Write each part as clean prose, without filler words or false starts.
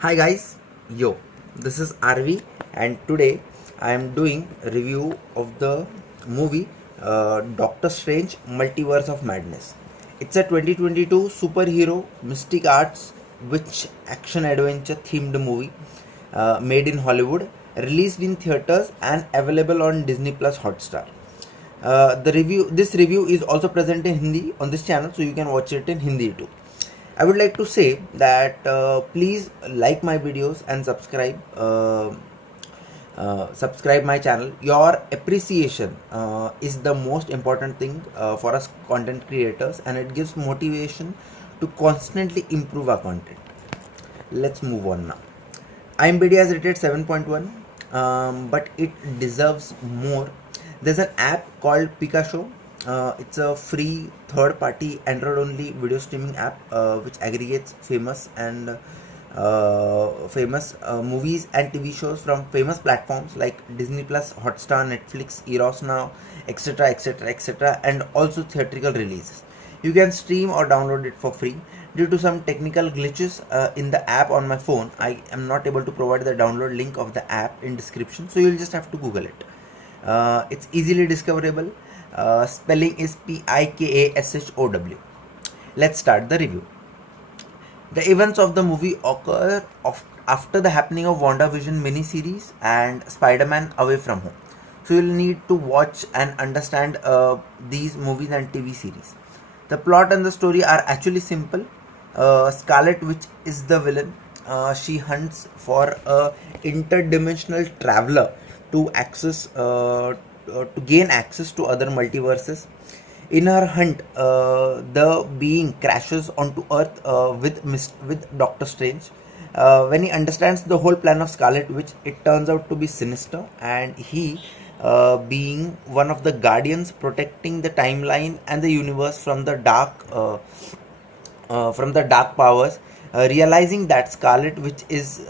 Hi guys, this is RV and today I am doing a review of the movie Doctor Strange Multiverse of Madness. It's a 2022 superhero mystic arts witch action adventure themed movie made in Hollywood, released in theaters and available on Disney+Hotstar. This review is also present in Hindi on this channel, so you can watch it in Hindi too. I would like to say that please like my videos and subscribe my channel. Your appreciation is the most important thing for us content creators, and it gives motivation to constantly improve our content. Let's move on now. IMDb has rated 7.1, but it deserves more. There's an app called Picasso. It's a free third-party Android-only video streaming app which aggregates famous movies and TV shows from famous platforms like Disney+, Hotstar, Netflix, Eros Now, etc., etc., etc., and also theatrical releases. You can stream or download it for free. Due to some technical glitches in the app on my phone, I am not able to provide the download link of the app in description, so you'll just have to Google it. It's easily discoverable. Spelling is Pikashow. Let's start the review. The events of the movie occur after the happening of WandaVision miniseries and Spider-Man Away From Home. So you'll need to watch and understand these movies and TV series. The plot and the story are actually simple. Scarlet Witch is the villain. She hunts for a interdimensional traveler to gain access to other multiverses. In her hunt, the being crashes onto Earth with Doctor Strange. When he understands the whole plan of Scarlet Witch, it turns out to be sinister, and he, being one of the guardians protecting the timeline and the universe from the dark powers, realizing that Scarlet Witch is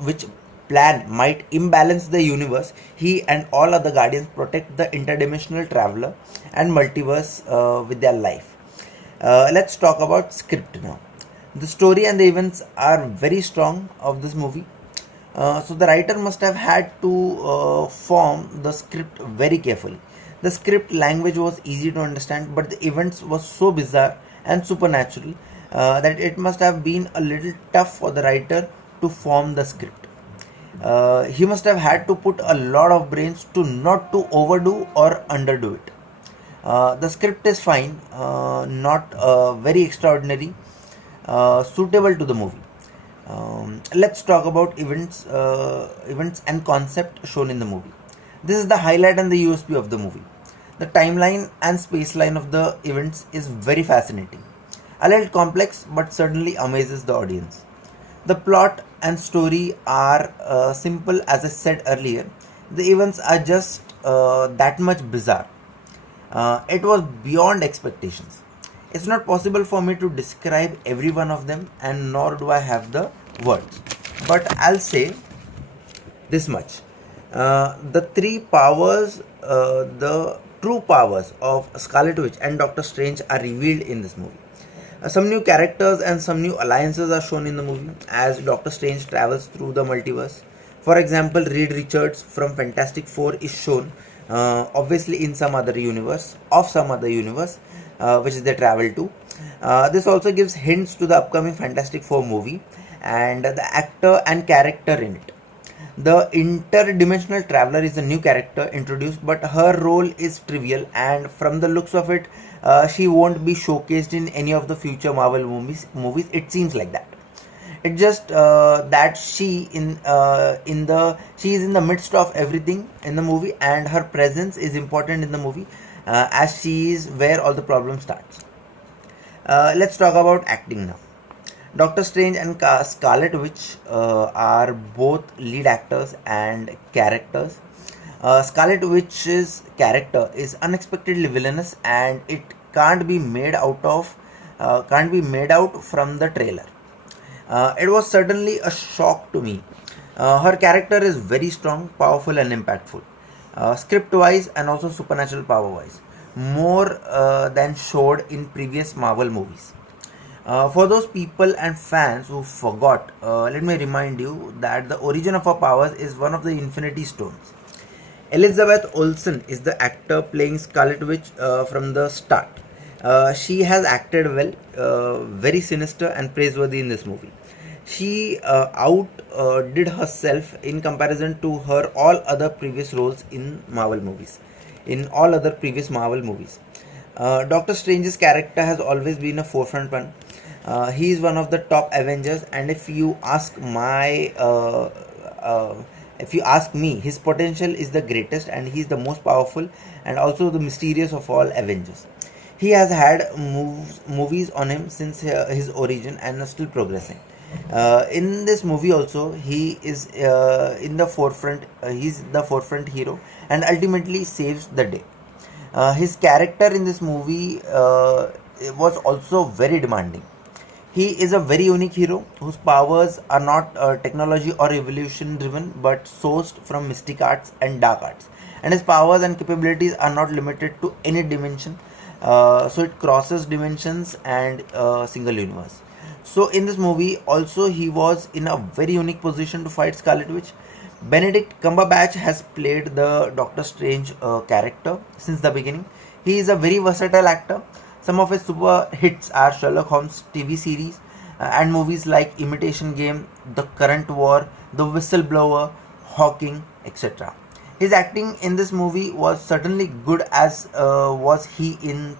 which plan might imbalance the universe. He and all other guardians protect the interdimensional traveler and multiverse with their life. Let's talk about script now. The story and the events are very strong of this movie. So the writer must have had to form the script very carefully. The script language was easy to understand, but the events was so bizarre and supernatural that it must have been a little tough for the writer to form the script. He must have had to put a lot of brains to not to overdo or underdo it. The script is fine, not very extraordinary, suitable to the movie. Let's talk about events and concept shown in the movie. This is the highlight and the USP of the movie. The timeline and space line of the events is very fascinating. A little complex, but certainly amazes the audience. The plot and story are simple, as I said earlier. The events are just that much bizarre. It was beyond expectations. It's not possible for me to describe every one of them, and nor do I have the words. But I'll say this much. The true powers of Scarlet Witch and Doctor Strange are revealed in this movie. Some new characters and some new alliances are shown in the movie as Doctor Strange travels through the multiverse. For example, Reed Richards from Fantastic Four is shown, obviously in some other universe, which they travel to. This also gives hints to the upcoming Fantastic Four movie and the actor and character in it. The interdimensional traveler is a new character introduced, but her role is trivial, and from the looks of it, she won't be showcased in any of the future Marvel movies. It seems like that. It's just that she is in the midst of everything in the movie, and her presence is important in the movie, as she is where all the problem starts. Let's talk about acting now. Doctor Strange and Scarlet Witch are both lead actors and characters. Scarlet Witch's character is unexpectedly villainous, and it can't be made out from the trailer. It was certainly a shock to me. Her character is very strong, powerful, and impactful, script-wise and also supernatural power-wise, more than showed in previous Marvel movies. For those people and fans who forgot, let me remind you that the origin of her powers is one of the Infinity Stones. Elizabeth Olsen is the actor playing Scarlet Witch from the start. She has acted well, very sinister and praiseworthy in this movie. She outdid herself in comparison to her all other previous roles in Marvel movies. In all other previous Marvel movies, Doctor Strange's character has always been a forefront one. He is one of the top Avengers, and if you ask me, his potential is the greatest, and he is the most powerful and also the mysterious of all Avengers. He has had movies on him since his origin and is still progressing. In this movie also, he is in the forefront. He's the forefront hero and ultimately saves the day. His character in this movie was also very demanding. He is a very unique hero whose powers are not technology or evolution driven but sourced from mystic arts and dark arts. And his powers and capabilities are not limited to any dimension, so it crosses dimensions and single universe. So in this movie, also he was in a very unique position to fight Scarlet Witch. Benedict Cumberbatch has played the Doctor Strange character since the beginning. He is a very versatile actor. Some of his super hits are Sherlock Holmes TV series and movies like Imitation Game, The Current War, The Whistleblower, Hawking, etc. His acting in this movie was certainly good as was he in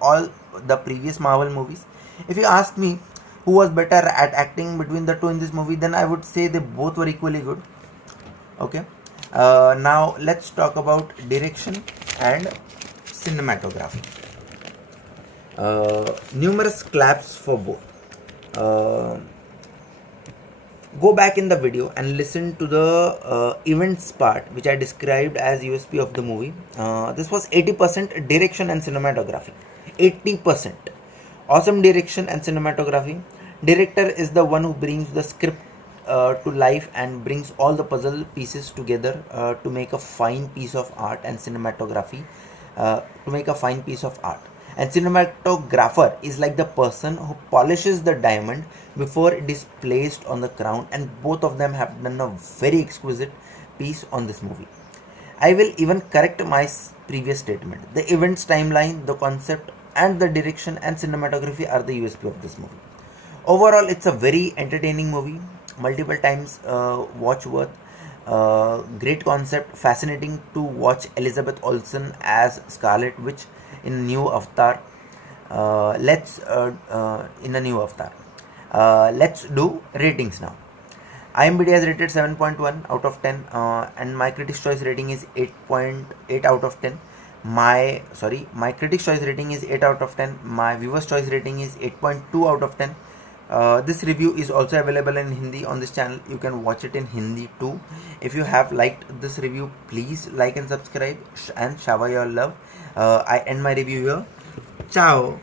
all the previous Marvel movies. If you ask me who was better at acting between the two in this movie, then I would say they both were equally good. Okay, now let's talk about direction and cinematography. Numerous claps for both. Go back in the video and listen to the events part which I described as USP of the movie. This was 80% direction and cinematography. 80%. Awesome direction and cinematography. Director is the one who brings the script to life and brings all the puzzle pieces together to make a fine piece of art, and cinematography to make a fine piece of art. And cinematographer is like the person who polishes the diamond before it is placed on the crown, and both of them have done a very exquisite piece on this movie. I will even correct my previous statement. The events timeline, the concept, and the direction and cinematography are the USP of this movie. Overall, it's a very entertaining movie, multiple times watch worth. Great concept, fascinating to watch Elizabeth Olsen as Scarlet Witch in a new avatar. Let's do ratings now. IMDb has rated 7.1 out of 10, and my Critics' Choice rating is 8.8 out of 10. My Critics' Choice rating is 8 out of 10. My Viewers' Choice rating is 8.2 out of 10. This review is also available in Hindi on this channel. You can watch it in Hindi too. If you have liked this review, please like and subscribe and shower your love. I end my review here. Ciao.